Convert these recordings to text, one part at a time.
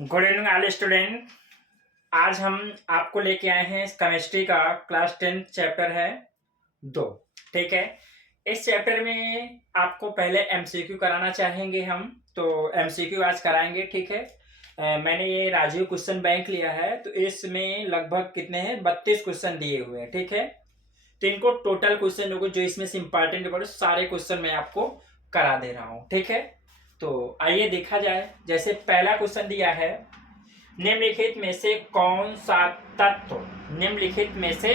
Good evening all student. आज हम आपको लेके आए हैं केमिस्ट्री का क्लास 10 चैप्टर है 2। ठीक है, इस चैप्टर में आपको पहले एमसीक्यू कराना चाहेंगे हम, तो एमसीक्यू आज कराएंगे। ठीक है, मैंने ये राजीव क्वेश्चन बैंक लिया है, तो इसमें लगभग कितने हैं 32 क्वेश्चन दिए हुए हैं। ठीक है, तो इनको टोटल क्वेश्चन होगा जो इसमें से इंपॉर्टेंट सारे क्वेश्चन मैं आपको करा दे रहा हूँ। ठीक है, तो आइए देखा जाए। जैसे पहला क्वेश्चन दिया है, निम्नलिखित में से कौन सा तत्व निम्नलिखित में से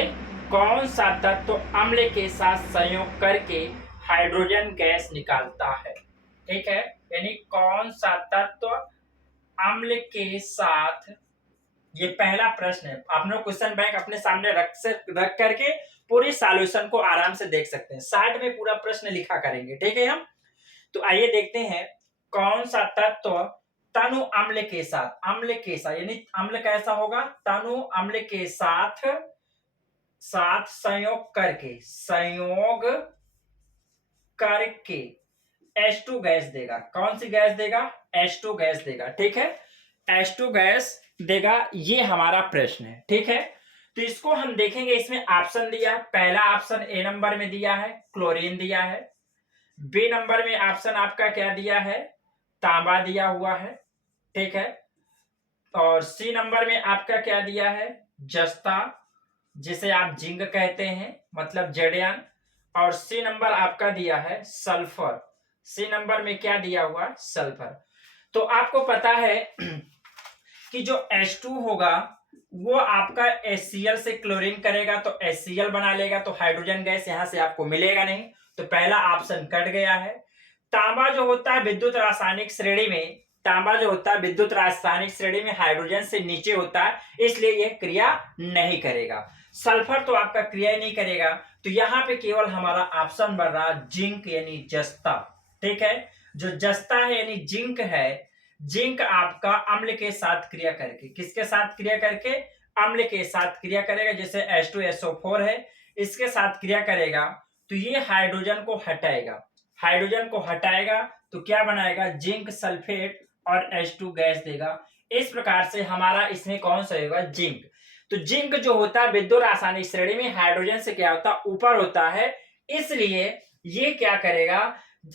कौन सा तत्व अम्ल के साथ संयोग करके हाइड्रोजन गैस निकालता है। ठीक है, यानी कौन सा तत्व अम्ल के साथ, ये पहला प्रश्न है। आप लोग क्वेश्चन बैंक अपने सामने रख करके पूरी सॉल्यूशन को आराम से देख सकते हैं। साइड में पूरा प्रश्न लिखा करेंगे। ठीक है, हम तो आइए देखते हैं कौन सा तत्व तनु अम्ल के साथ यानी अम्ल कैसा होगा, तनु अम्ल के साथ संयोग करके H2 गैस देगा। कौन सी गैस देगा? H2 गैस देगा। ठीक है, H2 गैस देगा, ये हमारा प्रश्न है। ठीक है, तो इसको हम देखेंगे। इसमें ऑप्शन दिया है, पहला ऑप्शन ए नंबर में दिया है क्लोरीन दिया है, बी नंबर में ऑप्शन आपका क्या दिया है, तांबा दिया हुआ है। ठीक है, और सी नंबर में आपका क्या दिया है, जस्ता, जिसे आप जिंक कहते हैं, मतलब जेडयान। और सी नंबर आपका दिया है सल्फर। सी नंबर में क्या दिया हुआ, सल्फर। तो आपको पता है कि जो H2 होगा वो आपका HCl से क्लोरीन करेगा तो HCl बना लेगा, तो हाइड्रोजन गैस यहां से आपको मिलेगा नहीं, तो पहला ऑप्शन कट गया है। तांबा जो होता है विद्युत रासायनिक श्रेणी में, हाइड्रोजन से नीचे होता है, इसलिए यह क्रिया नहीं करेगा। सल्फर तो आपका क्रिया ही नहीं करेगा, तो यहां पे केवल हमारा ऑप्शन बन रहा जिंक यानी जस्ता। ठीक है, जो जस्ता है यानी जिंक है, जिंक आपका अम्ल के साथ क्रिया करके, किसके साथ क्रिया करके, अम्ल के साथ क्रिया करेगा। जैसे H2SO4 है, इसके साथ क्रिया करेगा तो ये हाइड्रोजन को हटाएगा तो क्या बनाएगा, जिंक सल्फेट और H2 गैस देगा। इस प्रकार से हमारा इसमें कौन सा होगा, जिंक। तो जिंक जो होता है विद्युत रासायनिक श्रेणी में हाइड्रोजन से क्या होता है, ऊपर होता है, इसलिए ये क्या करेगा,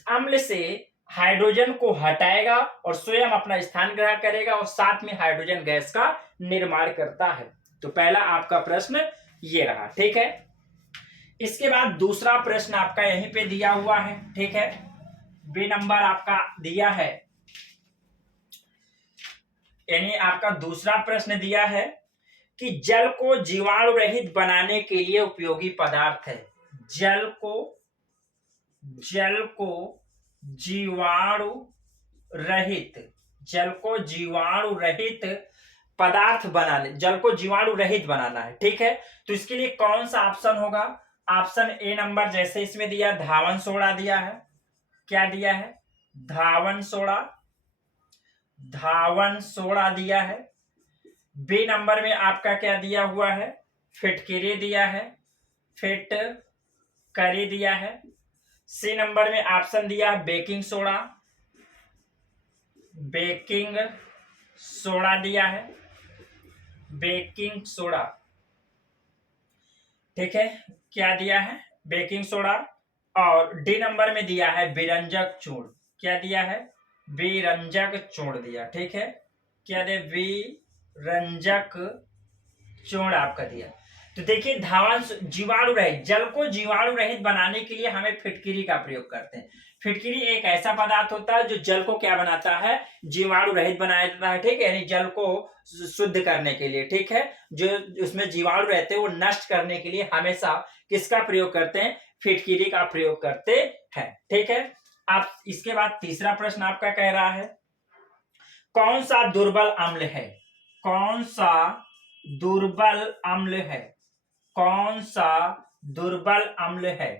अम्ल से हाइड्रोजन को हटाएगा और स्वयं अपना स्थान ग्रहण करेगा और साथ में हाइड्रोजन गैस का निर्माण करता है। तो पहला आपका प्रश्न ये रहा। ठीक है, इसके बाद दूसरा प्रश्न आपका यहीं पे दिया हुआ है। ठीक है, बी नंबर आपका दिया है, यानी आपका दूसरा प्रश्न दिया है कि जल को जीवाणु रहित बनाने के लिए उपयोगी पदार्थ है। जल को जीवाणु रहित पदार्थ बनाने, जल को जीवाणु रहित बनाना है। ठीक है, तो इसके लिए कौन सा ऑप्शन होगा, ऑप्शन ए नंबर, जैसे इसमें दिया धावन सोडा दिया है, क्या दिया है, धावन सोडा दिया है। बी नंबर में आपका क्या दिया हुआ है, फिटकरी दिया है, फिटकरी दिया है। सी नंबर में ऑप्शन दिया है बेकिंग सोडा दिया है, बेकिंग सोडा। ठीक है, क्या दिया है, बेकिंग सोडा। और डी नंबर में दिया है विरंजक चूर्ण, क्या दिया है, विरंजक चूर्ण दिया। ठीक है, क्या दे, विरंजक चूर्ण आपका दिया। तो देखिए, धावन जीवाणु रहित, जल को जीवाणु रहित बनाने के लिए हमें फिटकरी का प्रयोग करते हैं। फिटकरी एक ऐसा पदार्थ होता है जो जल को क्या बनाता है, जीवाणु रहित बनाया जाता है। ठीक है, यानी जल को शुद्ध करने के लिए, ठीक है, जो उसमें जीवाणु रहते हैं वो नष्ट करने के लिए हमेशा किसका प्रयोग करते हैं, फिटकरी का प्रयोग करते हैं। ठीक है, आप इसके बाद तीसरा प्रश्न आपका कह रहा है कौन सा दुर्बल अम्ल है, कौन सा दुर्बल अम्ल है।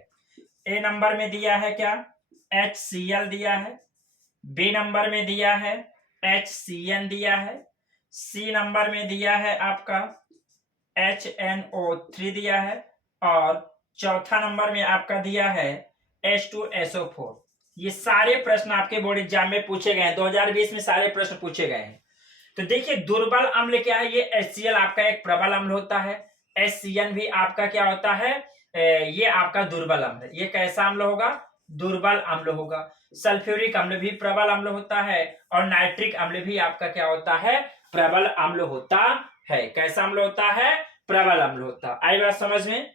ए नंबर में दिया है क्या, HCl दिया है, बी नंबर में दिया है HCN दिया है, सी नंबर में दिया है आपका HNO3 दिया है, और चौथा नंबर में आपका दिया है H2SO4। ये सारे प्रश्न आपके बोर्ड एग्जाम में पूछे गए हैं, 2020 में सारे प्रश्न पूछे गए हैं। तो देखिए दुर्बल अम्ल क्या है, ये HCl आपका एक प्रबल अम्ल होता है, HCN भी आपका क्या होता है, ये आपका दुर्बल अम्ल है। ये कैसा अम्ल होगा, दुर्बल अम्ल होगा। सल्फ्यूरिक अम्ल भी प्रबल अम्ल होता है और नाइट्रिक अम्ल भी आपका क्या होता है, प्रबल अम्ल होता है। कैसा अम्ल होता है, प्रबल अम्ल होता। आई बात समझ में।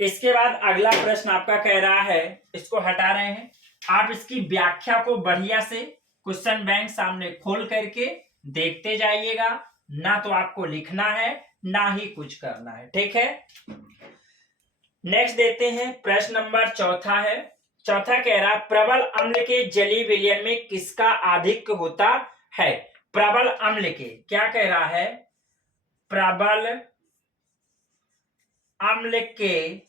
इसके बाद अगला प्रश्न आपका कह रहा है, इसको हटा रहे हैं, आप इसकी व्याख्या को बढ़िया से क्वेश्चन बैंक सामने खोल करके देखते जाइएगा, ना तो आपको लिखना है ना ही कुछ करना है, ठीक है। नेक्स्ट देते हैं, प्रश्न नंबर चौथा है। चौथा कह रहा प्रबल अम्ल के जलीय विलयन में किसका आधिक्य होता है। प्रबल अम्ल के, क्या कह रहा है, प्रबल अम्ल के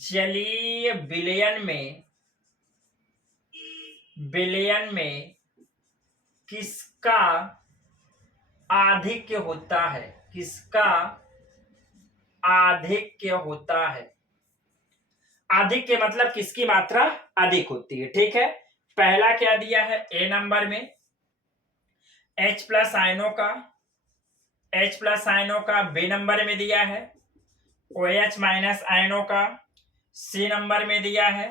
जलीय विलयन में किसका आधिक्य होता है, किसका आधिक्य होता है। आधिक्य मतलब किसकी मात्रा अधिक होती है, ठीक है। पहला क्या दिया है, ए नंबर में H प्लस आयनों का बी नंबर में दिया है, OH माइनस आयनों का सी नंबर में दिया है,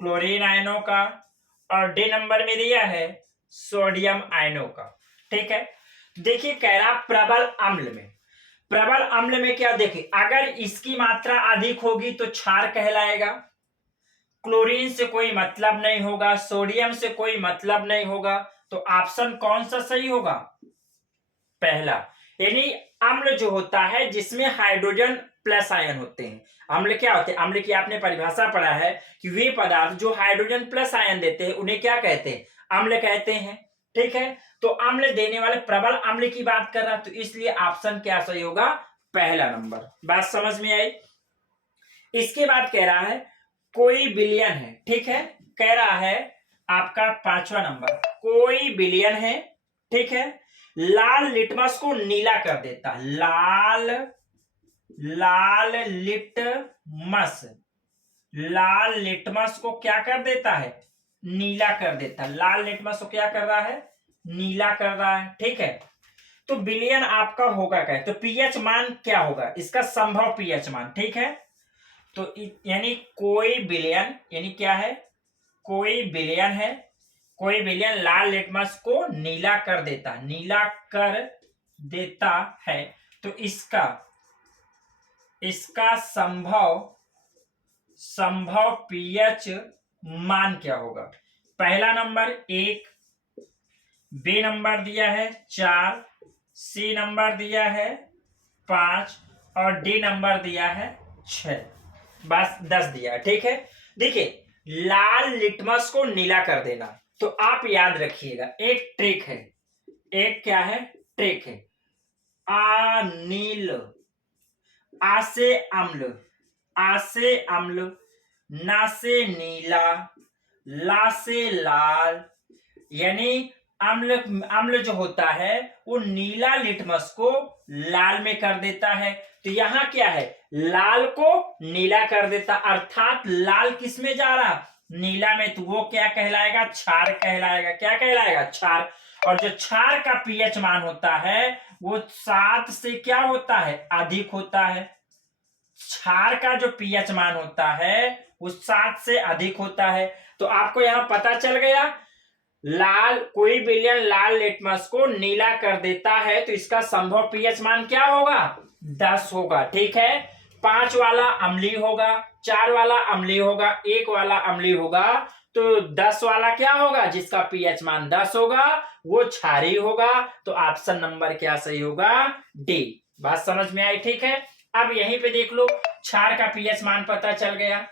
क्लोरीन आयनों का, और डी नंबर में दिया है सोडियम आयनों का, ठीक है। देखिए कह रहा प्रबल अम्ल में क्या, देखिए अगर इसकी मात्रा अधिक होगी तो क्षार कहलाएगा, क्लोरीन से कोई मतलब नहीं होगा, सोडियम से कोई मतलब नहीं होगा, तो ऑप्शन कौन सा सही होगा, पहला। यानी अम्ल जो होता है जिसमें हाइड्रोजन प्लस आयन होते हैं। अम्ल क्या होते हैं, अम्ल की आपने परिभाषा पढ़ा है कि वे पदार्थ जो हाइड्रोजन प्लस आयन देते हैं उन्हें क्या कहते हैं, अम्ल कहते हैं, ठीक है। तो अम्ल देने वाले प्रबल अम्ल की बात कर रहा, तो इसलिए ऑप्शन क्या सही होगा, पहला नंबर। बात समझ में आई। इसके बाद कह रहा है कोई विलयन है, ठीक है, कह रहा है आपका पांचवा नंबर, कोई विलयन है, ठीक है, लाल लिटमस को नीला कर देता, लाल लिटमस को क्या कर देता है, नीला कर देता। लाल लिटमस को क्या कर रहा है, नीला कर रहा है, ठीक है। तो विलयन आपका होगा क्या, तो पीएच मान क्या होगा, इसका संभव पीएच मान, ठीक है। तो यानी कोई विलयन, यानी क्या है, कोई विलयन है, कोई विलयन लाल लिटमस को नीला कर देता है, तो इसका संभव पीएच मान क्या होगा। पहला नंबर 1, बी नंबर दिया है 4, सी नंबर दिया है 5 और डी नंबर दिया है 6, बस 10 दिया है, ठीक है। देखिए लाल लिटमस को नीला कर देना, तो आप याद रखिएगा एक ट्रिक है, एक क्या है, ट्रिक है। अनील, आ से अम्ल, ना से नीला, ला से लाल, यानी अम्ल जो होता है वो नीला लिटमस को लाल में कर देता है। तो यहां क्या है, लाल को नीला कर देता, अर्थात लाल किस में जा रहा, नीला में, तो वो क्या कहलाएगा, क्षार कहलाएगा। क्या कहलाएगा, क्षार। और जो क्षार का पीएच मान होता है वो 7 से क्या होता है, अधिक होता है। क्षार का जो पीएच मान होता है वो 7 से अधिक होता है। तो आपको यहां पता चल गया, कोई विलयन लाल लिटमस को नीला कर देता है तो इसका संभव पीएच मान क्या होगा, 10 होगा, ठीक है। 5 वाला अम्लीय होगा, 4 वाला अम्लीय होगा, 1 वाला अम्लीय होगा, तो 10 वाला क्या होगा, जिसका पीएच मान 10 होगा वो क्षारीय होगा। तो ऑप्शन नंबर क्या सही होगा, डी। बात समझ में आई, ठीक है। अब यहीं पे देख लो, क्षार का पीएच मान पता चल गया।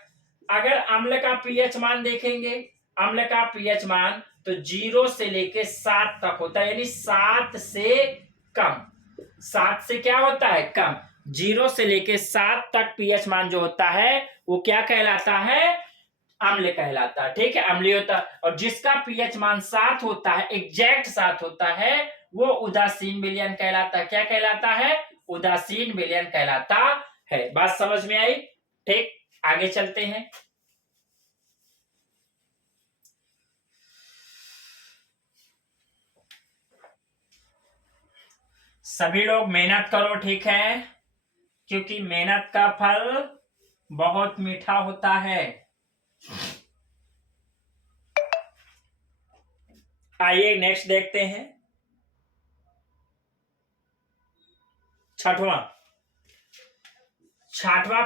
अगर अम्ल का पीएच मान देखेंगे, अम्ल का पीएच मान तो 0 से लेके 7 तक होता है, यानी 7 से कम, 7 से क्या होता है, कम। 0 से लेके 7 तक पीएच मान जो होता है वो क्या कहलाता है, अम्ल कहलाता है, ठीक है, अम्लीय होता है। और जिसका पीएच मान 7 होता है, एग्जैक्ट 7 होता है, वो उदासीन विलयन कहलाता है। क्या कहलाता है, उदासीन विलयन कहलाता है। बात समझ में आई, ठीक। आगे चलते हैं। सभी लोग मेहनत करो, ठीक है, क्योंकि मेहनत का फल बहुत मीठा होता है। आइए नेक्स्ट देखते हैं। छठवां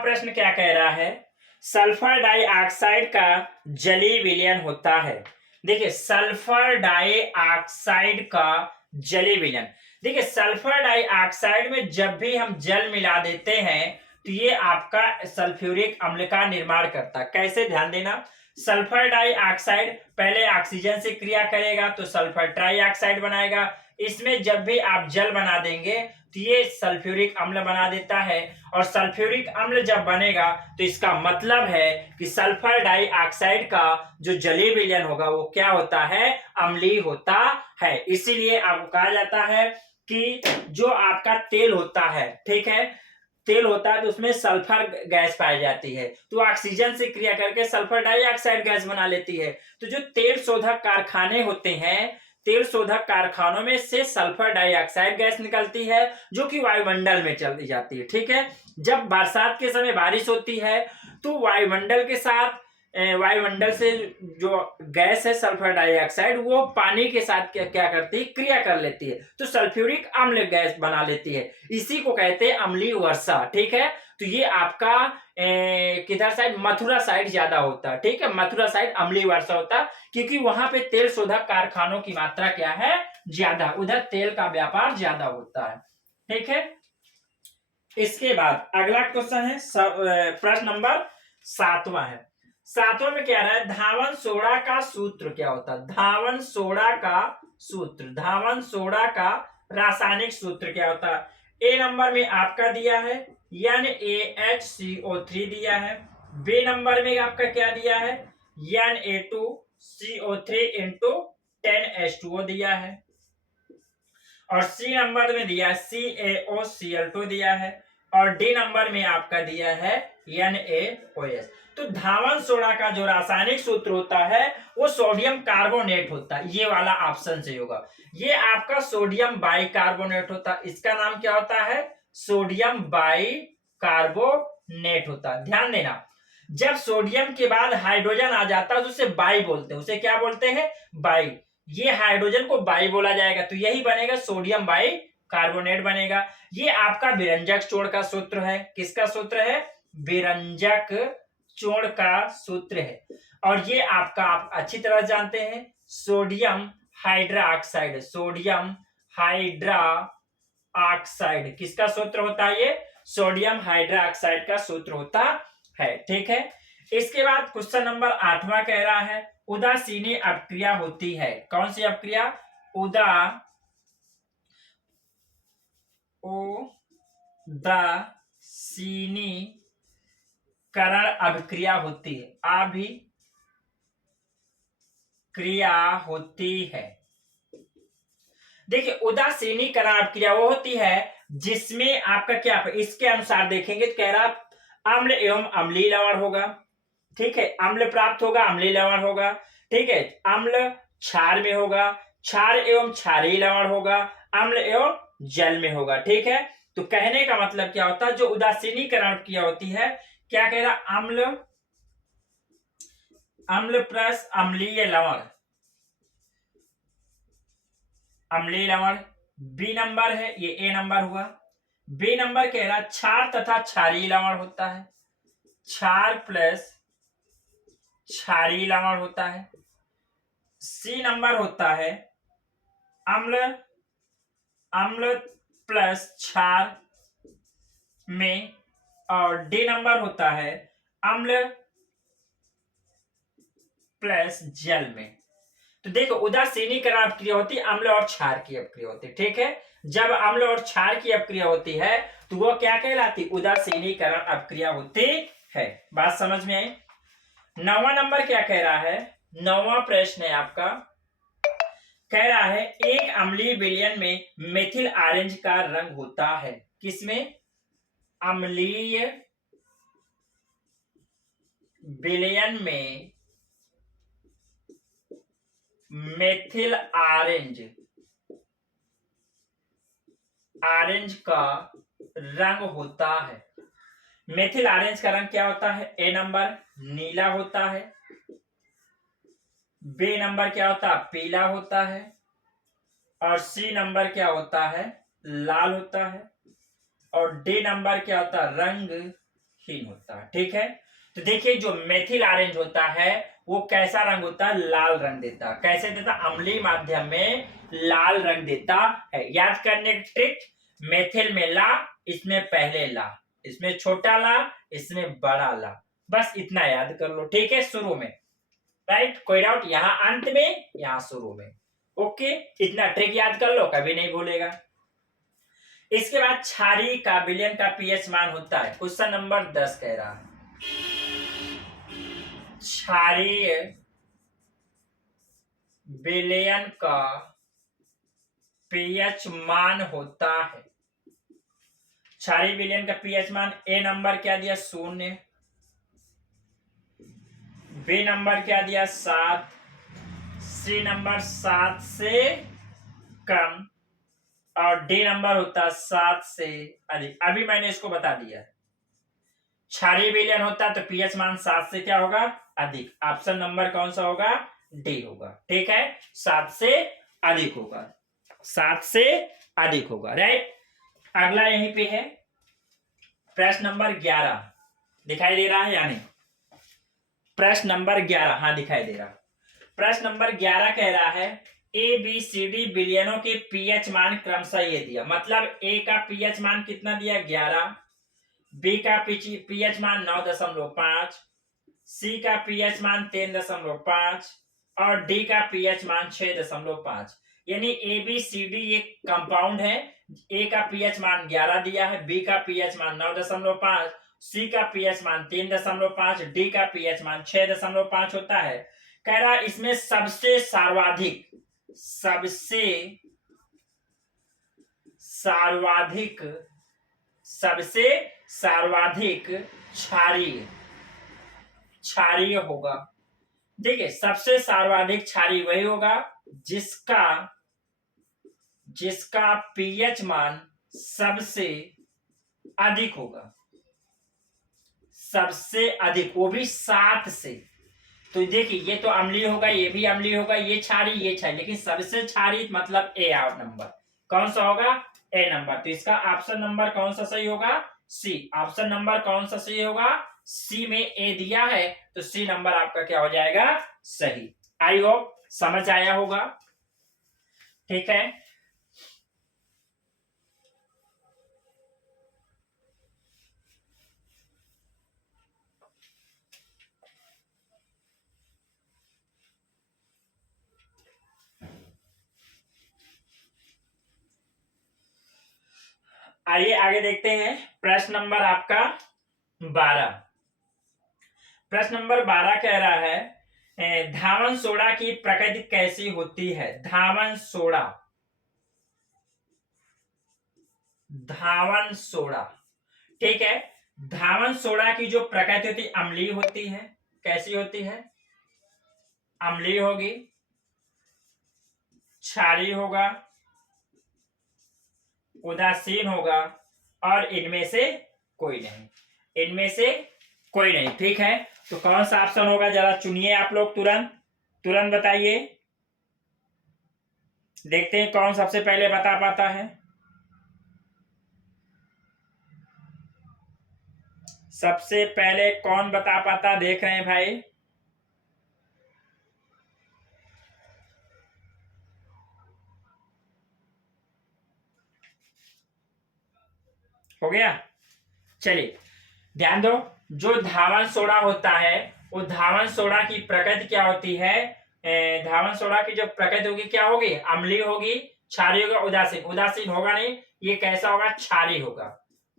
प्रश्न क्या कह रहा है? सल्फर डाइऑक्साइड का जलीय विलयन होता है। देखिए सल्फर डाइऑक्साइड का जलीय विलयन, देखिए सल्फर डाइऑक्साइड में जब भी हम जल मिला देते हैं तो ये आपका सल्फ्यूरिक अम्ल का निर्माण करता है। कैसे, ध्यान देना, सल्फर डाइऑक्साइड पहले ऑक्सीजन से क्रिया करेगा तो सल्फर ट्राइऑक्साइड बनाएगा। इसमें जब भी आप जल बना देंगे तो ये सल्फ्यूरिक अम्ल बना देता है, और सल्फ्यूरिक अम्ल जब बनेगा तो इसका मतलब है कि सल्फर डाइऑक्साइड का जो जलीय विलयन होगा वो क्या होता है? अम्लीय होता है। इसीलिए आपको कहा जाता है कि जो आपका तेल होता है, ठीक है, तेल होता है तो उसमें सल्फर गैस पाई जाती है, तो ऑक्सीजन से क्रिया करके सल्फर डाइऑक्साइड गैस बना लेती है। तो जो तेल शोधक कारखाने होते हैं, तेल शोधक कारखानों में से सल्फर डाइऑक्साइड गैस निकलती है जो कि वायुमंडल में चली जाती है, ठीक है। जब बरसात के समय बारिश होती है तो वायुमंडल के साथ वायुमंडल से जो गैस है सल्फर डाइऑक्साइड वो पानी के साथ क्या करती है? क्रिया कर लेती है, तो सल्फ्यूरिक अम्ल गैस बना लेती है। इसी को कहते हैं अम्लीय वर्षा, ठीक है। तो ये आपका किधर साइड? मथुरा साइड ज्यादा होता है, ठीक है, मथुरा साइड अम्लीय वर्षा होता है, क्योंकि वहां पे तेल शोधक कारखानों की मात्रा क्या है? ज्यादा, उधर तेल का व्यापार ज्यादा होता है, ठीक है। इसके बाद अगला क्वेश्चन है, प्रश्न नंबर 7वां है। 7वां में क्या रहा है? धावन सोडा का सूत्र क्या होता है? धावन सोडा का सूत्र, धावन सोडा का रासायनिक सूत्र क्या होता है? ए नंबर में आपका दिया है NaHCO3 दिया है। बी नंबर में आपका क्या दिया है? Na2CO3 इंटू 10H2O दिया है। और सी नंबर में दिया है CaOCl2 दिया है। और डी नंबर में आपका दिया है NaOH। तो धावन सोडा का जो रासायनिक सूत्र होता है वो सोडियम कार्बोनेट होता है, ये वाला ऑप्शन से होगा। ये आपका सोडियम बाइकार्बोनेट होता है, इसका नाम क्या होता है? सोडियम बाइकार्बोनेट होता है। ध्यान देना, जब सोडियम के बाद हाइड्रोजन आ जाता है तो उसे बाई बोलते हैं, उसे क्या बोलते हैं? बाई। ये हाइड्रोजन को बाई बोला जाएगा तो यही बनेगा सोडियम बाई कार्बोनेट बनेगा। ये आपका विरंजक चूर्ण का सूत्र है। किसका सूत्र है? विरंजक चूर्ण का सूत्र है। और ये आपका आप अच्छी तरह जानते हैं sodium hydroxide, sodium hydra oxide किसका सूत्र होता है? ये सोडियम हाइड्रोक्साइड का सूत्र होता है, ठीक है। इसके बाद क्वेश्चन नंबर 8वां कह रहा है उदासीनी अपक्रिया होती है। कौन सी अपक्रिया? उदासीनीकरण अभिक्रिया होती है, अभिक्रिया होती है। देखिए उदासीनीकरण अभिक्रिया वो होती है जिसमें आपका क्या, इसके अनुसार देखेंगे तो कह रहा अम्ल एवं अम्लीय लवण होगा, ठीक है, अम्ल प्राप्त होगा, अम्लीय लवण होगा, ठीक है, अम्ल क्षार में होगा, क्षार एवं क्षारीय लवण होगा, अम्ल एवं जल में होगा, ठीक है। तो कहने का मतलब क्या होता है? जो उदासीनीकरण क्रिया होती है, क्या कह रहा? अम्ल प्लस अम्लीय लवण, अम्लीय लवण बी नंबर है, ये ए नंबर हुआ। बी नंबर कह रहा क्षार तथा क्षारीय लवण होता है, क्षार प्लस क्षारीय लवण होता है। सी नंबर होता है अम्ल प्लस क्षार में। और डी नंबर होता है अम्ल प्लस जल में। तो देखो उदासीनीकरण अपक्रिया होती है अम्ल और क्षार की अपक्रिया होती है, ठीक है। जब अम्ल और क्षार की अपक्रिया होती है तो वो क्या कहलाती? उदासीनीकरण अपक्रिया होती है। बात समझ में आई? 9वां नंबर क्या कह रहा है? 9वां प्रश्न है आपका, कह रहा है एक अम्लीय विलयन में मेथिल ऑरेंज का रंग होता है। किसमें? अम्लीय विलयन में मेथिल ऑरेंज, ऑरेंज का रंग होता है। मेथिल ऑरेंज का रंग क्या होता है? ए नंबर नीला होता है, बी नंबर क्या होता है? पीला होता है, और सी नंबर क्या होता है? लाल होता है, और डी नंबर क्या होता है? रंगहीन होता है। ठीक है, तो देखिए जो मेथिल ऑरेंज होता है वो कैसा रंग होता है? लाल रंग देता है। कैसे देता? अम्लीय माध्यम में लाल रंग देता है। याद करने की ट्रिक, मेथिल में ला, इसमें पहले ला, इसमें छोटा ला, इसमें बड़ा ला, बस इतना याद कर लो। ठीक है, शुरू में, राइट, कोई डाउट? यहां अंत में, यहां शुरू में। ओके, इतना ट्रिक याद कर लो, कभी नहीं भूलेगा। इसके बाद क्षारीय का विलयन का पीएच मान होता है। क्वेश्चन नंबर 10 कह रहा है क्षारीय विलयन का पीएच मान होता है। क्षारीय विलयन का पीएच मान ए नंबर क्या दिया? 0, बी नंबर क्या दिया? 7, सी नंबर 7 से कम, और डी नंबर होता 7 से अधिक। अभी मैंने इसको बता दिया, क्षारीय विलयन होता तो पीएच मान 7 से क्या होगा? अधिक। ऑप्शन नंबर कौन सा होगा? डी होगा। ठीक है, 7 से अधिक होगा, 7 से अधिक होगा, राइट। अगला यहीं पे है प्रश्न नंबर 11, दिखाई दे रहा है या नहीं? प्रश्न नंबर 11, हाँ दिखाई दे रहा। प्रश्न नंबर 11 कह रहा है ए बी सी डी विलयनों के पीएच मान क्रमशः ये दिया। मतलब ए का पीएच मान कितना दिया? 11, बी का पीएच मान 9.5, सी का पीएच मान 3.5, और डी का पीएच मान 6.5। यानी ए बी सी डी एक कंपाउंड है। ए का पीएच मान 11 दिया है, बी का पीएच मान 9.5, सी का पीएच मान 3.5, डी का पीएच मान 6.5 होता है। कह रहा इसमें सबसे सर्वाधिक क्षारीय होगा। देखिए, सबसे सर्वाधिक क्षारीय वही होगा जिसका पीएच मान सबसे अधिक होगा, सबसे अधिक, वो भी 7 से। तो देखिए, ये तो अम्लीय होगा, ये भी अम्लीय होगा, ये क्षारीय, ये क्षारीय, लेकिन सबसे क्षारीय मतलब ए नंबर। कौन सा होगा? A number. तो इसका ऑप्शन नंबर कौन सा सही होगा? सी। ऑप्शन नंबर कौन सा सही होगा? सी में ए दिया है, तो सी नंबर आपका क्या हो जाएगा? सही। आई होप समझ आया होगा। ठीक है, आइए आगे देखते हैं। प्रश्न नंबर आपका 12। प्रश्न नंबर 12 कह रहा है धावन सोडा की प्रकृति कैसी होती है? धावन सोडा, ठीक है। धावन सोडा की जो प्रकृति होती है अम्लीय होती है। कैसी होती है? अम्लीय होगी, क्षारीय होगा, उदासीन होगा, और इनमें से कोई नहीं। ठीक है, तो कौन सा ऑप्शन होगा? जरा चुनिए आप लोग, तुरंत बताइए। देखते हैं कौन सबसे पहले बता पाता है। सबसे पहले कौन बता पाता? देख रहे हैं भाई। हो गया? चलिए ध्यान दो। जो धावन सोडा होता है, वो धावन सोडा की प्रकृति क्या होती है? धावन सोडा की जो प्रकृति होगी क्या होगी? अम्लीय होगी, क्षारीय होगा, उदासीन होगा नहीं। ये कैसा होगा? क्षारीय होगा।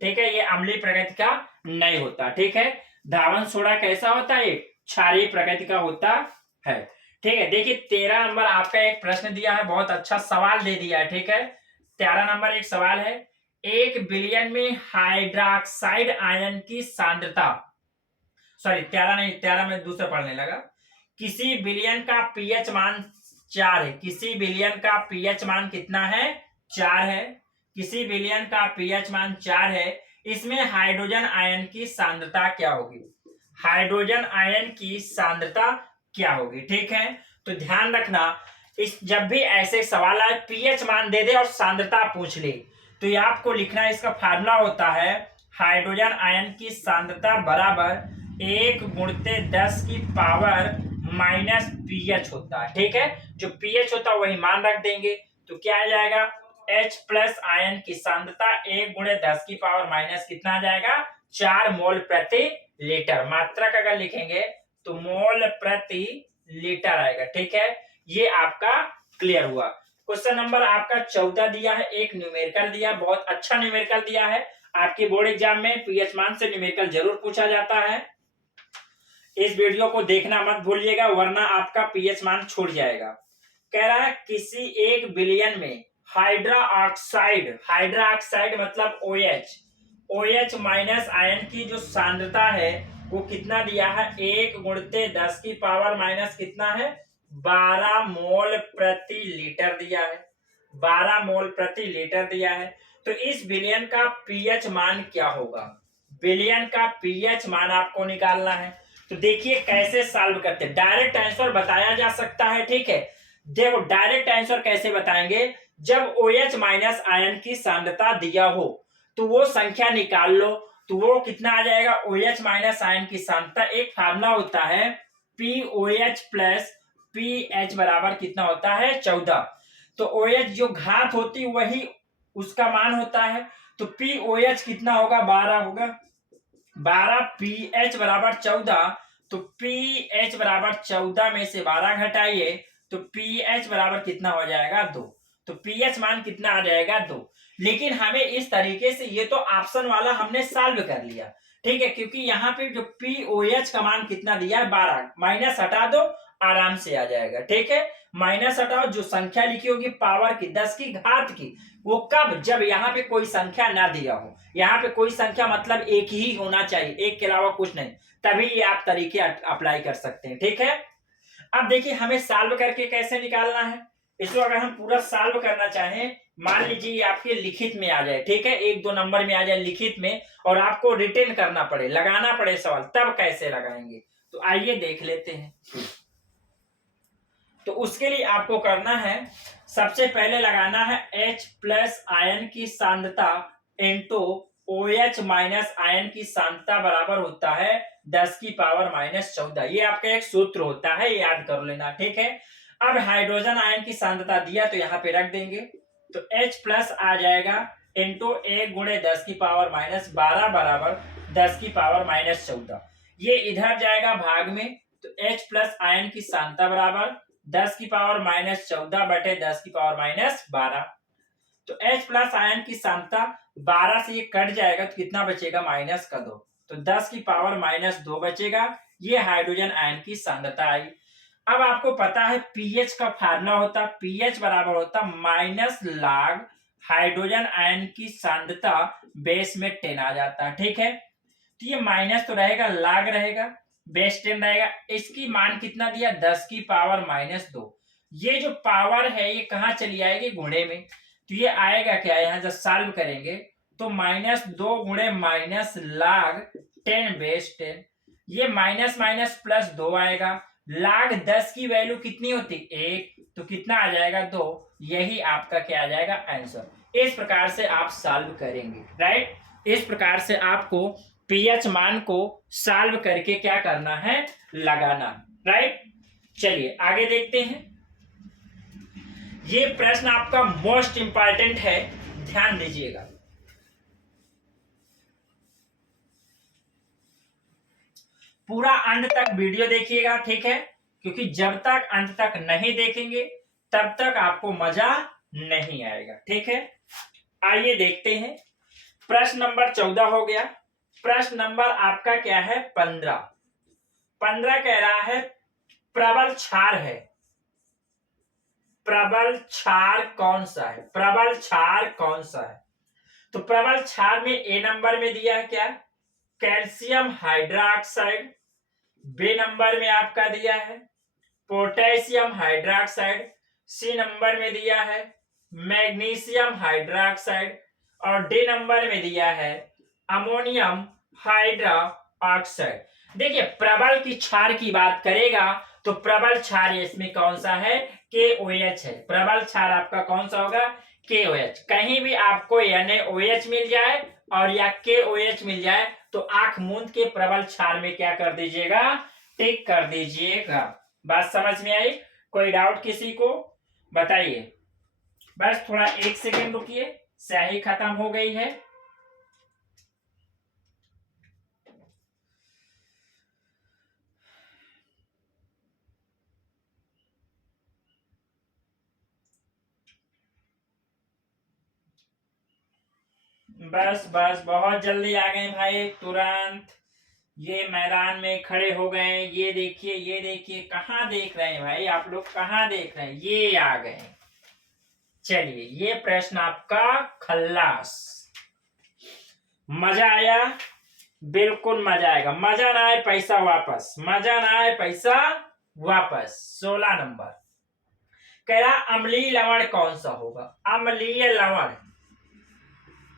ठीक है, ये अम्लीय प्रकृति का नहीं होता। ठीक है, धावन सोडा कैसा होता है? क्षारीय प्रकृति का होता है। ठीक है, देखिए 13 नंबर आपका एक प्रश्न दिया है, बहुत अच्छा सवाल दे दिया है। ठीक है, 13 नंबर एक सवाल है, 1 बिलियन में हाइड्रोक्साइड आयन की सांद्रता, सॉरी 13 नहीं, 13 में दूसरा पढ़ने लगा। किसी बिलियन का पीएच मान 4 है। किसी बिलियन का पीएच मान कितना है? 4 है। किसी विलयन का पीएच मान 4 है, इसमें हाइड्रोजन आयन की सांद्रता क्या होगी? हाइड्रोजन आयन की सांद्रता क्या होगी? ठीक है, तो ध्यान रखना, इस जब भी ऐसे सवाल आए पीएच मान दे दे और सांद्रता पूछ ले, तो ये आपको लिखना, इसका फार्मूला होता है हाइड्रोजन आयन की सांद्रता बराबर 1 गुणित 10 की पावर माइनस पीएच होता है। ठीक है, जो पीएच होता है वही मान रख देंगे, तो क्या आ जाएगा, H प्लस आयन की सांद्रता 1 गुणित 10 की पावर माइनस कितना आ जाएगा, 4 मोल प्रति लीटर। मात्रक अगर लिखेंगे तो मोल प्रति लीटर आएगा। ठीक है, ये आपका क्लियर हुआ। क्वेश्चन नंबर आपका 14 दिया है, एक न्यूमेरिकल दिया, बहुत अच्छा न्यूमेरिकल दिया है। आपके बोर्ड एग्जाम में पीएच मान से न्यूमेरिकल जरूर पूछा जाता है। इस वीडियो को देखना मत भूलिएगा, वरना आपका पीएच मान छूट जाएगा। कह रहा है किसी एक बिलियन में हाइड्रा ऑक्साइड मतलब OH माइनस आयन की जो सांद्रता है वो कितना दिया है, 1 गुणित 10 की पावर माइनस कितना है, 12 मोल प्रति लीटर दिया है। 12 मोल प्रति लीटर दिया है। तो इस बिलियन का पीएच मान क्या होगा? बिलियन का पीएच मान आपको निकालना है। तो देखिए कैसे सॉल्व करते हैं, डायरेक्ट आंसर बताया जा सकता है। ठीक है, देखो डायरेक्ट आंसर कैसे बताएंगे, जब OH माइनस आयन की सांद्रता दिया हो तो वो संख्या निकाल लो, तो वो कितना आ जाएगा, OH माइनस आयन की सांद्रता, एक फार्मूला होता है POH प्लस PH बराबर कितना होता है, 14। तो OH जो घात होती वही उसका मान होता है, तो POH कितना होगा, 12 होगा। 12 PH बराबर 14, तो PH बराबर 14 में से 12 घटाइए तो PH बराबर कितना हो जाएगा, 2। तो PH मान कितना आ जाएगा, 2। लेकिन हमें इस तरीके से, ये तो ऑप्शन वाला हमने सॉल्व कर लिया। ठीक है, क्योंकि यहाँ पे जो POH का मान कितना दिया है, 12, माइनस हटा दो आराम से आ जाएगा। ठीक है, माइनस हटाओ, जो संख्या लिखी होगी पावर की 10 की घात की, वो कब, जब यहाँ पे कोई संख्या ना दिया हो। यहाँ पे कोई संख्या मतलब एक ही होना चाहिए, एक के अलावा कुछ नहीं, तभी ये आप तरीके अप्लाई कर सकते हैं। ठीक है, अब देखिए हमें सॉल्व करके कैसे निकालना है। इसको अगर हम पूरा सॉल्व करना चाहें, मान लीजिए आपके लिखित में आ जाए, ठीक है, 1-2 नंबर में आ जाए लिखित में, और आपको रिटेन करना पड़े, लगाना पड़े सवाल, तब कैसे लगाएंगे, तो आइए देख लेते हैं। तो उसके लिए आपको करना है, सबसे पहले लगाना है H प्लस आयन की सांद्रता इंटू OH माइनस आयन की सांद्रता बराबर होता है 10 की पावर माइनस 14। ये आपका एक सूत्र होता है, याद कर लेना। ठीक है, अब हाइड्रोजन आयन की सांद्रता दिया तो यहाँ पे रख देंगे, तो H प्लस आ जाएगा इंटू 1 गुणे 10 की पावर माइनस 12 बराबर 10 की पावर माइनस 14। ये इधर जाएगा भाग में, तो H प्लस आयन की सांद्रता बराबर 10 की पावर माइनस 14 बटे 10 की पावर माइनस 12। तो H प्लस आयन की सांद्रता 12 से ये कट जाएगा तो कितना बचेगा, माइनस का 2, तो 10 की पावर माइनस 2 बचेगा। ये हाइड्रोजन आयन की सांद्रता आई। अब आपको पता है पीएच का फार्मूला होता, पीएच बराबर होता माइनस log हाइड्रोजन आयन की सांद्रता बेस में 10 आ जाता है। ठीक है, तो ये माइनस तो रहेगा, log रहेगा, बेस 10 रहेगा। इसकी मान कितना दिया, 10 की पावर माइनस 2। ये जो पावर है ये कहाँ चली आएगी, गुणे में, तो ये आएगा क्या, यहाँ जब सॉल्व करेंगे तो माइनस 2 गुणे माइनस log 10 बेस 10, ये माइनस माइनस प्लस 2 आएगा। log 10 की वैल्यू कितनी होती, 1, तो कितना आ जाएगा, 2। यही आपका क्या आ जाएगा, आंसर। इस प्रकार से आप सॉल्व करेंगे, राइट। इस प्रकार से आपको पीएच मान को सॉल्व करके क्या करना है, लगाना, राइट। चलिए आगे देखते हैं। ये प्रश्न आपका मोस्ट इंपॉर्टेंट है, ध्यान दीजिएगा। पूरा अंत तक वीडियो देखिएगा, ठीक है, क्योंकि जब तक अंत तक नहीं देखेंगे तब तक आपको मजा नहीं आएगा। ठीक है, आइए देखते हैं। प्रश्न नंबर 14 हो गया। प्रश्न नंबर आपका क्या है, 15। 15 कह रहा है प्रबल क्षार है, प्रबल क्षार कौन सा है, प्रबल क्षार कौन सा है। तो प्रबल क्षार में ए नंबर में दिया है क्या, कैल्शियम हाइड्रोक्साइड। बी नंबर में आपका दिया है पोटेशियम हाइड्रोक्साइड। सी नंबर में दिया है मैग्नीशियम हाइड्रोक्साइड। और डी नंबर में दिया है अमोनियम हाइड्रा ऑक्साइड। देखिए प्रबल की क्षार की बात करेगा तो प्रबल क्षार इसमें कौन सा है, KOH है। प्रबल क्षार आपका कौन सा होगा, KOH। कहीं भी आपको NaOH मिल जाए और या KOH मिल जाए तो आंख मूंद के प्रबल क्षार में क्या कर दीजिएगा, टिक कर दीजिएगा। बात समझ में आई? कोई डाउट किसी को बताइए। बस थोड़ा 1 सेकेंड रुकिए, स्याही खत्म हो गई है। बस बस बहुत जल्दी आ गए भाई, तुरंत ये मैदान में खड़े हो गए। ये देखिए, ये देखिए, कहाँ देख रहे हैं भाई आप लोग, कहाँ देख रहे हैं, ये आ गए। चलिए ये प्रश्न आपका खल्लास। मजा आया? बिल्कुल मजा आएगा। मजा ना आए पैसा वापस, मजा ना आए पैसा वापस। 16 नंबर कह रहा अम्लीय लवण कौन सा होगा, अम्लीय लवण।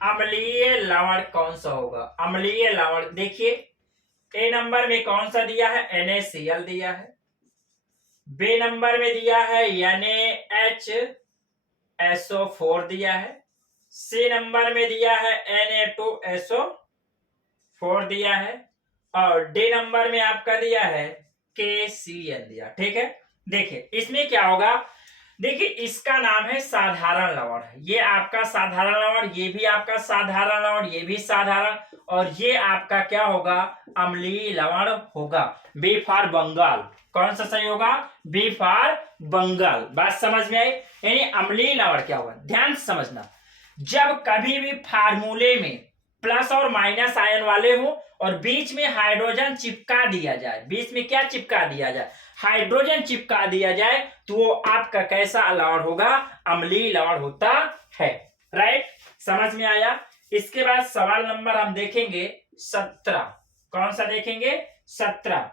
अम्लीय लवण कौन सा होगा, अम्लीय लवण। देखिए ए नंबर में कौन सा दिया है, NaCl दिया है। बी नंबर में दिया है NaHSO4 दिया है। सी नंबर में दिया है Na2SO4 दिया है। और डी नंबर में आपका दिया है KCl दिया। ठीक है, देखिए इसमें क्या होगा। देखिए इसका नाम है साधारण लवण। ये आपका साधारण लवण, ये भी आपका साधारण लवण, ये भी साधारण, और ये आपका क्या होगा, अम्लीय लवण होगा। B for Bengal. कौन सा सही होगा, बी फॉर बंगाल। बात समझ में आई? यानी अम्लीय लवण क्या होगा, ध्यान से समझना। जब कभी भी फार्मूले में प्लस और माइनस आयन वाले हो और बीच में हाइड्रोजन चिपका दिया जाए, बीच में क्या चिपका दिया जाए, हाइड्रोजन चिपका दिया जाए, तो वो आपका कैसा लवण होगा, अम्लीय लवण होता है। राइट, समझ में आया? इसके बाद सवाल नंबर हम देखेंगे 17। कौन सा देखेंगे, 17।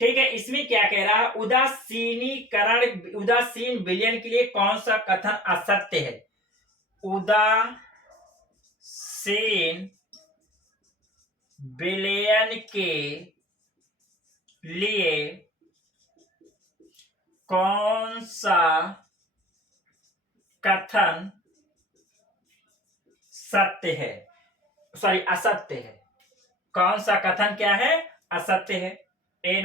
ठीक है, इसमें क्या कह रहा है, उदासीनीकरण, उदासीन विलयन के लिए कौन सा कथन असत्य है। उदासीन विलयन के लिए कौन सा कथन सत्य है, सॉरी असत्य है। कौन सा कथन क्या है, असत्य है। ए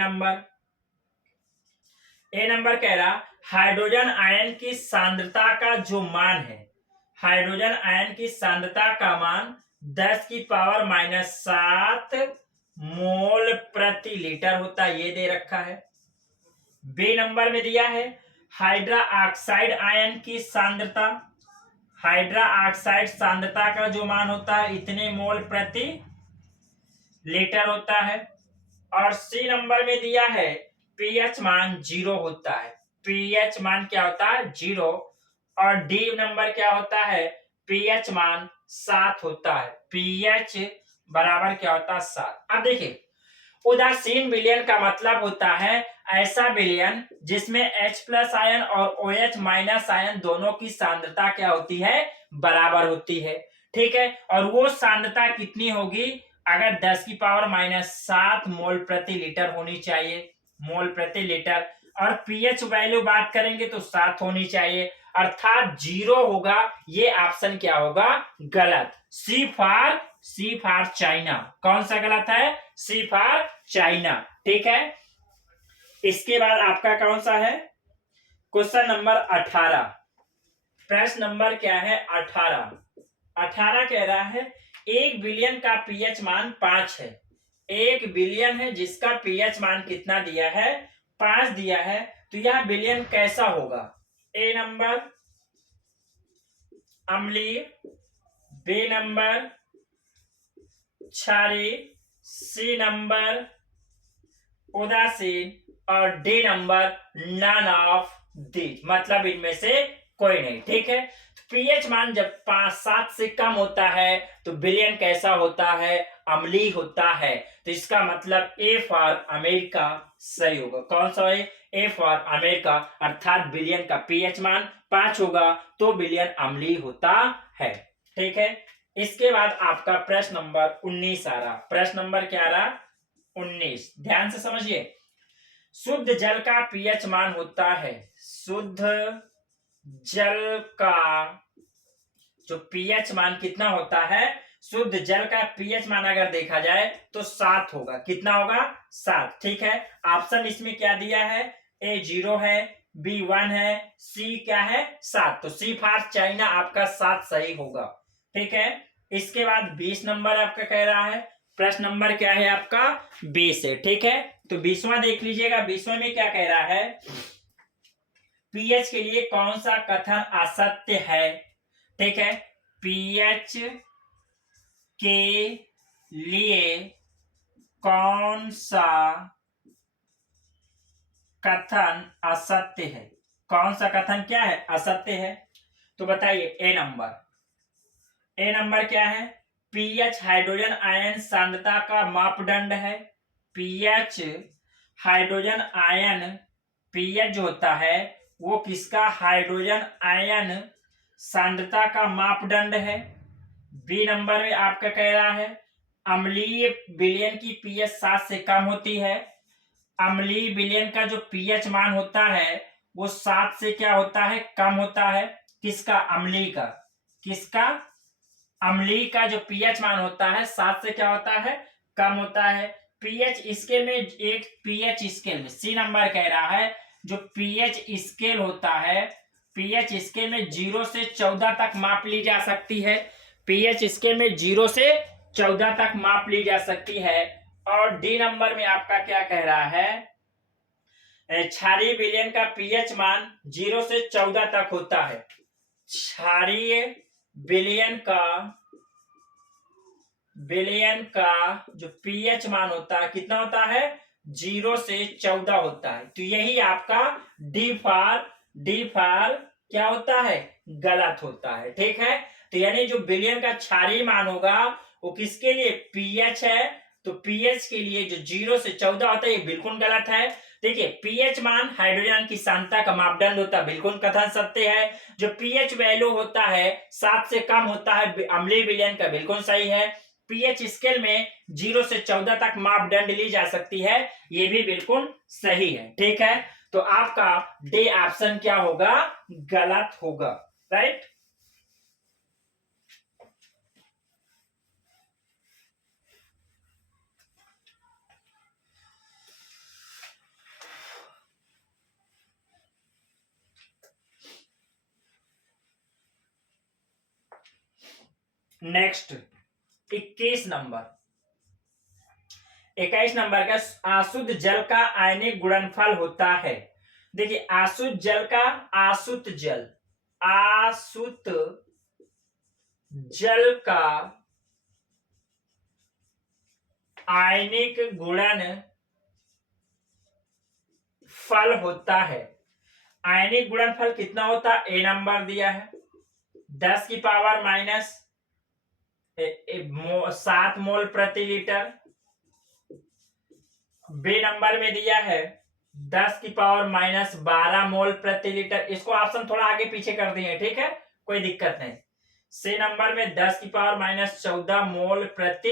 नंबर कह रहा हाइड्रोजन आयन की सांद्रता का जो मान है, हाइड्रोजन आयन की सांद्रता का मान 10⁻⁷ मोल प्रति लीटर होता है, ये दे रखा है। बी नंबर में दिया है हाइड्रा ऑक्साइड आयन की सांद्रता, हाइड्रा ऑक्साइड सांद्रता का जो मान होता है इतने मोल प्रति लीटर होता है। और सी नंबर में दिया है पीएच मान 0 होता है, पीएच मान क्या होता है, 0। और डी नंबर क्या होता है, पीएच मान 7 होता है, पीएच बराबर क्या होता है, 7। अब देखिए उदासीन विलयन का मतलब होता है ऐसा विलयन जिसमें H+ आयन और OH- आयन दोनों की सांद्रता क्या होती है, बराबर होती है। ठीक है, और वो सांद्रता कितनी होगी, अगर 10⁻⁷ मोल प्रति लीटर होनी चाहिए, मोल प्रति लीटर। और पीएच वैल्यू बात करेंगे तो 7 होनी चाहिए, अर्थात 0 होगा। ये ऑप्शन क्या होगा, गलत। सी फॉर चाइना। कौन सा गलत है, सी फॉर चाइना। ठीक है, इसके बाद आपका कौन सा है, क्वेश्चन नंबर 18। प्रश्न नंबर क्या है, 18। 18 कह रहा है 1 बिलियन का पीएच मान 5 है। 1 बिलियन है जिसका पीएच मान कितना दिया है, 5 दिया है, तो यह बिलियन कैसा होगा। ए नंबर अम्लीय, बी नंबर क्षारीय, सी नंबर उदासीन, और D number none of these, मतलब इनमें से कोई नहीं। ठीक है, पीएच मान जब 5-7 से कम होता है तो बिलियन कैसा होता है, अम्लीय होता है। तो इसका मतलब ए फॉर अमेरिका सही होगा। कौन सा है, ए फॉर अमेरिका, अर्थात बिलियन का पीएच मान 5 होगा तो बिलियन अम्लीय होता है। ठीक है। इसके बाद आपका प्रश्न नंबर 19 आ रहा। प्रश्न नंबर क्या आ रहा? 19। ध्यान से समझिए। शुद्ध जल का पीएच मान होता है, शुद्ध जल का जो पीएच मान कितना होता है? शुद्ध जल का पीएच मान अगर देखा जाए तो 7 होगा। कितना होगा? 7। ठीक है। ऑप्शन इसमें क्या दिया है? ए 0 है, बी 1 है, सी क्या है? 7। तो सी फॉर चाइना आपका 7 सही होगा। ठीक है। इसके बाद 20 नंबर आपका कह रहा है। प्रश्न नंबर क्या है आपका? 20 है। ठीक है। तो 20वां देख लीजिएगा। 20वें में क्या कह रहा है? पीएच के लिए कौन सा कथन असत्य है? ठीक है। पीएच के लिए कौन सा कथन असत्य है? कौन सा कथन क्या है? असत्य है। तो बताइए। ए नंबर क्या है? पीएच हाइड्रोजन आयन सांद्रता का मापदंड है। पीएच हाइड्रोजन आयन, पीएच जो होता है वो किसका? हाइड्रोजन आयन सांद्रता का मापदंड है। बी नंबर में आपका कह रहा है अम्लीय विलयन की पीएच 7 से कम होती है। अम्लीय विलयन का जो पीएच मान होता है वो 7 से क्या होता है? कम होता है। किसका? अम्लीय का। किसका? अम्लीय का जो पीएच मान होता है 7 से क्या होता है? कम होता है। पीएच स्केल में एक पीएच स्केल में सी नंबर कह रहा है जो पीएच स्केल होता है, पीएच स्केल में 0 से 14 तक माप ली जा सकती है। पीएच स्केल में 0 से 14 तक माप ली जा सकती है। और डी नंबर में आपका क्या कह रहा है? क्षारीय विलयन का पीएच मान 0 से 14 तक होता है। क्षारीय विलयन का जो पीएच मान होता है कितना होता है? 0 से 14 होता है। तो यही आपका डी फार क्या होता है? गलत होता है। ठीक है। तो यानी जो विलयन का क्षारीय मान होगा वो किसके लिए? पीएच है। तो पीएच के लिए जो 0 से 14 होता है ये बिल्कुल गलत है। देखिए पीएच मान हाइड्रोजन की सांद्रता का मापदंड होता है, बिल्कुल कथन सत्य है। जो पीएच वैल्यू होता है 7 से कम होता है अम्लीय विलयन का, बिल्कुल सही है। पीएच स्केल में 0 से 14 तक मापदंड ली जा सकती है, ये भी बिल्कुल सही है। ठीक है। तो आपका डी ऑप्शन क्या होगा? गलत होगा। राइट। नेक्स्ट 21 नंबर का अशुद्ध जल का आयनिक गुणनफल होता है। देखिए अशुद्ध जल का आयनिक गुणन फल होता है। आयनिक गुणनफल कितना होता है? ए नंबर दिया है 10 की पावर माइनस 7 मोल प्रति लीटर। बी नंबर में दिया है 10 की पावर माइनस 12 मोल प्रति लीटर। इसको ऑप्शन थोड़ा आगे पीछे कर दिए। ठीक है, कोई दिक्कत नहीं। सी नंबर में 10 की पावर माइनस 14 मोल प्रति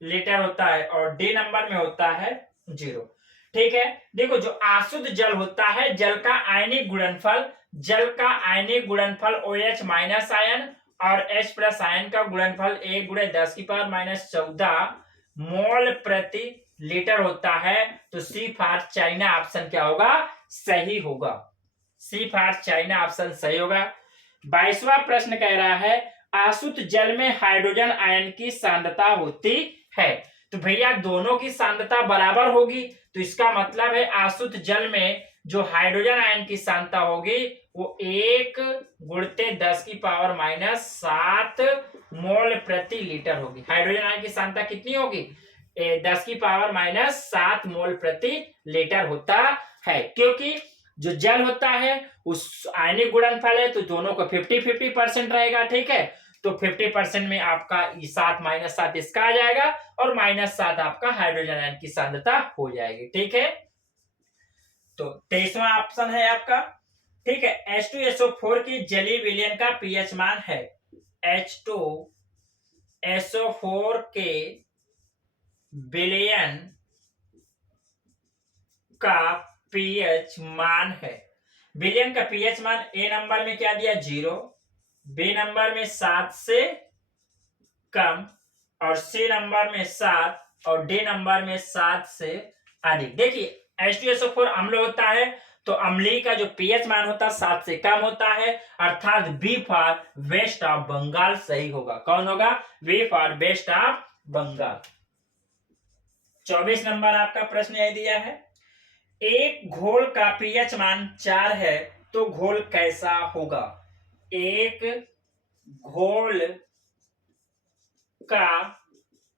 लीटर होता है और डी नंबर में होता है 0। ठीक है। देखो जो अशुद्ध जल होता है, जल का आयनिक गुणनफल OH माइनस आयन और H प्लस आयन का गुणनफल 1 गुणे 10 की पावर माइनस 14 मोल प्रति लीटर होता है। तो सी फॉर चाइना ऑप्शन क्या होगा? सही होगा। सी फॉर चाइना ऑप्शन सही होगा। 22वां प्रश्न कह रहा है अशुद्ध जल में हाइड्रोजन आयन की सांद्रता होती है। तो भैया दोनों की सांद्रता बराबर होगी, तो इसका मतलब है अशुद्ध जल में जो हाइड्रोजन आयन की सांद्रता होगी वो 1 गुणते 10 की पावर माइनस 7 मोल प्रति लीटर होगी। हाइड्रोजन आयन की सांद्रता कितनी होगी? 10 की पावर माइनस 7 मोल प्रति लीटर होता है। क्योंकि जो जल होता है उस आयनिक गुणनफल है, तो दोनों को 50-50% रहेगा। ठीक है, तो 50% में आपका 7 माइनस 7 इसका आ जाएगा और माइनस 7 आपका हाइड्रोजन आयन की सांद्रता हो जाएगी। ठीक है, तो 23वां ऑप्शन है आपका। ठीक है, H2SO4 की जलीय विलयन का पीएच मान है। H2SO4 के विलयन का पीएच मान है। विलयन का पीएच मान ए नंबर में क्या दिया 0, बी नंबर में 7 से कम और सी नंबर में 7 और डी नंबर में 7 से अधिक। देखिए H2SO4 अम्ल होता है तो अम्लीय का जो पीएच मान होता है 7 से कम होता है, अर्थात B for west of Bengal सही होगा। कौन होगा? B for west of Bengal. 24 number आपका प्रश्न यह दिया है, एक घोल का पीएच मान 4 है तो घोल कैसा होगा? एक घोल का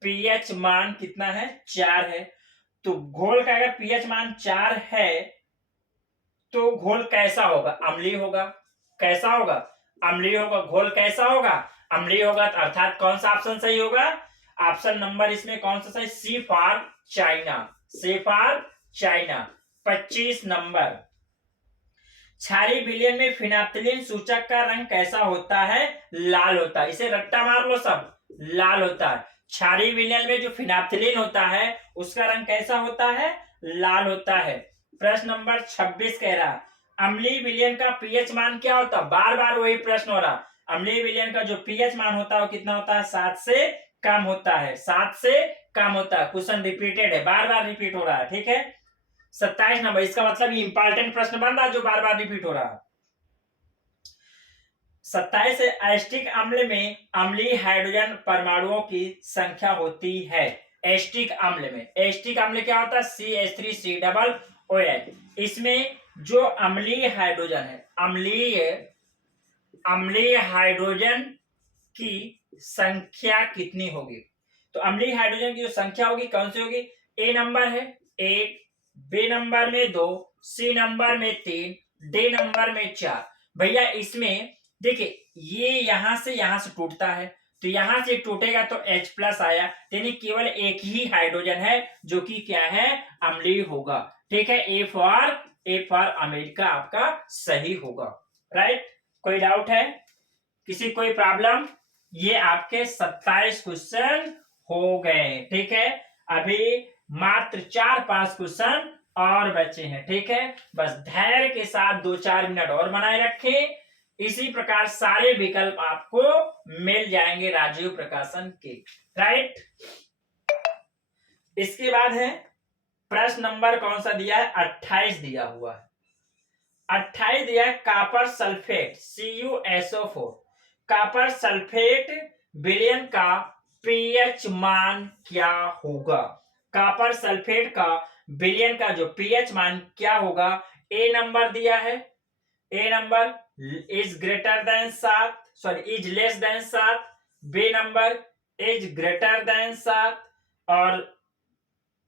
पीएच मान कितना है? 4 है। तो घोल का अगर पीएच मान 4 है तो घोल कैसा होगा? अम्लीय होगा। कैसा होगा? अम्लीय होगा। घोल कैसा होगा? अम्लीय होगा। अर्थात कौन सा ऑप्शन सही होगा? ऑप्शन नंबर इसमें कौन सा सही? C for China. C for China. 25 number, क्षारीय विलयन में फिनाप्थिलीन सूचक का रंग कैसा होता है? लाल होता है। इसे रट्टा मार लो सब, लाल होता है। क्षारीय विलयन में जो फिनाप्थिलीन होता है उसका रंग कैसा होता है? लाल होता है। प्रश्न नंबर 26 कह रहा, अम्लीय विलयन का पीएच मान क्या होता है? बार बार वही प्रश्न हो रहा। अम्लीय विलयन का जो पीएच मान होता है वो कितना होता है? 7 से कम होता है। 7 से कम होता है। क्वेश्चन रिपीटेड है, बार बार रिपीट हो रहा है। ठीक है। 27 नंबर, इसका मतलब ये इंपॉर्टेंट प्रश्न बन रहा है जो बार बार रिपीट हो रहा है। 27 है, एस्टिक अम्ल में अम्लीय हाइड्रोजन परमाणुओं की संख्या होती है। एस्टिक अम्ल में, एस्टिक अम्ल क्या होता है? CH3COOH। इसमें जो अम्लीय हाइड्रोजन है, अम्लीय हाइड्रोजन की संख्या कितनी होगी? तो अम्लीय हाइड्रोजन की जो संख्या होगी कौन सी होगी? ए नंबर है 1, बी नंबर में 2, सी नंबर में 3, डी नंबर में 4। भैया इसमें देखिए ये यहां से टूटता है तो यहां से टूटेगा तो H+ आया, यानी केवल एक ही हाइड्रोजन है जो कि क्या है? अम्लीय होगा। ठीक है। ए फॉर अमेरिका आपका सही होगा। राइट। कोई डाउट है? किसी कोई प्रॉब्लम? ये आपके 27 क्वेश्चन हो गए। ठीक है। अभी मात्र 4-5 क्वेश्चन और बचे हैं। ठीक है। बस धैर्य के साथ 2-4 मिनट और बनाए रखें। इसी प्रकार सारे विकल्प आपको मिल जाएंगे राजीव प्रकाशन के। राइट। इसके बाद है प्रश्न नंबर कौन सा दिया है? 28 दिया हुआ है। 28 दिया है, copper sulphate CuSO4। Copper sulphate विलयन का पीएच मान क्या होगा? कॉपर सल्फेट का विलयन का जो पीएच मान क्या होगा? ए नंबर दिया है, A number is greater than 7, sorry is less than 7, B number is greater than 7 और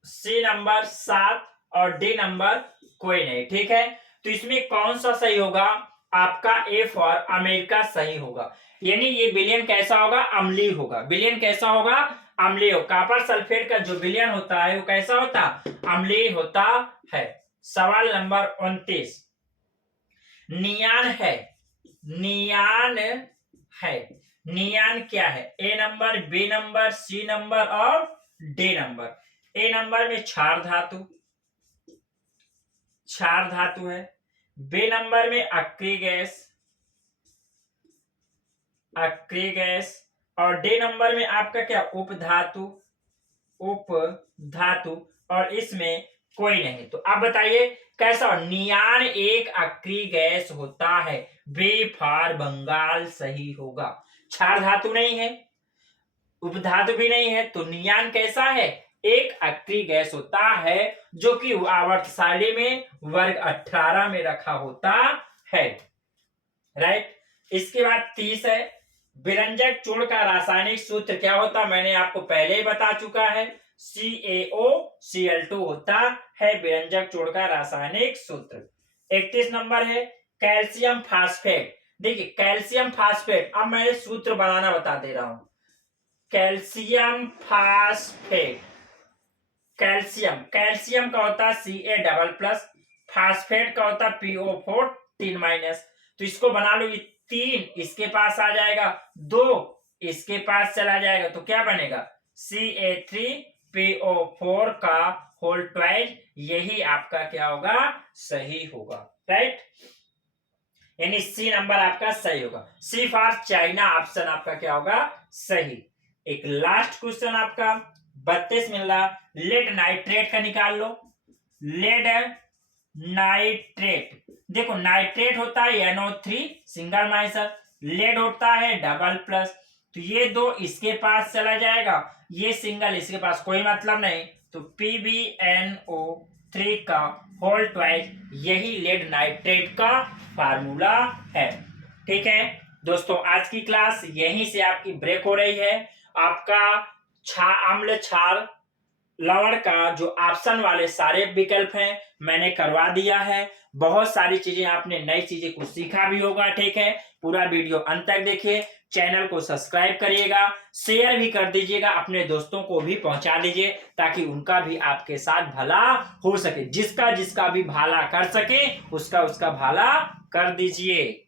सी नंबर 7 और डी नंबर कोई नहीं। ठीक है। तो इसमें कौन सा सही होगा? आपका ए फॉर अमेरिका सही होगा। यानी ये विलयन कैसा होगा? अम्लीय होगा। विलयन कैसा होगा? अम्लीय हो। कॉपर सल्फेट का जो विलयन होता है वो कैसा होता? अम्लीय होता है। सवाल नंबर 29, नियान है, नियान है, नियान क्या है? A number, B number, C number और डी नंबर। ए नंबर में क्षार धातु, क्षार धातु है। बी नंबर में अक्रिय गैस, अक्रिय गैस और डी नंबर में आपका क्या? उपधातु, उपधातु और इसमें कोई नहीं। तो आप बताइए कैसा? नियान एक अक्रिय गैस होता है। बी फॉर बंगाल सही होगा। क्षार धातु नहीं है, उपधातु भी नहीं है, तो नियान कैसा है? एक अक्रिय गैस होता है जो कि आवर्तसाली में वर्ग 18 में रखा होता है। राइट। इसके बाद 30 है, विरंजक चूर्ण का रासायनिक सूत्र क्या होता? मैंने आपको पहले ही बता चुका है, CaOCl2 होता है विरंजक चूर्ण का रासायनिक सूत्र। 31 नंबर है, कैल्शियम फास्फेट। देखिए कैल्शियम फास्फेट, अब मैं सूत्र बनाना बता दे रहा हूं। कैल्शियम फास्फेट, कैल्शियम, कैल्शियम का होता है Ca++, फास्फेट का होता है PO4 3-। तो इसको बना लो, ये 3 इसके पास आ जाएगा, 2 इसके पास चला जाएगा, तो क्या बनेगा CA3PO4 का होल ट्वाइस, यही आपका क्या होगा सही होगा, राइट। यानी सी नंबर आपका सही होगा, सी फॉर चाइना ऑप्शन आपका क्या होगा सही। एक लास्ट क्वेश्चन आपका 32 मिल रहा, लेड नाइट्रेट का निकाल लो। लेड नाइट्रेट, देखो नाइट्रेट होता है NO3 सिंगल माइनस, लेड होता है डबल प्लस, तो ये 2 इसके पास चला जाएगा, ये सिंगल इसके पास कोई मतलब नहीं, तो PbNO3 का होल ट्वाइस, यही लेड नाइट्रेट का फार्मूला है। ठीक है दोस्तों, आज की क्लास यहीं से आपकी ब्रेक हो रही है। आपका अम्ल क्षार लवण का जो ऑप्शन वाले सारे विकल्प हैं मैंने करवा दिया है। बहुत सारी चीजें आपने नई चीजें कुछ सीखा भी होगा। ठीक है, पूरा वीडियो अंत तक देखिए, चैनल को सब्सक्राइब करिएगा, शेयर भी कर दीजिएगा, अपने दोस्तों को भी पहुंचा दीजिए ताकि उनका भी आपके साथ भला हो सके। जिसका जिसका भी भला कर सके उसका भला कर दीजिए।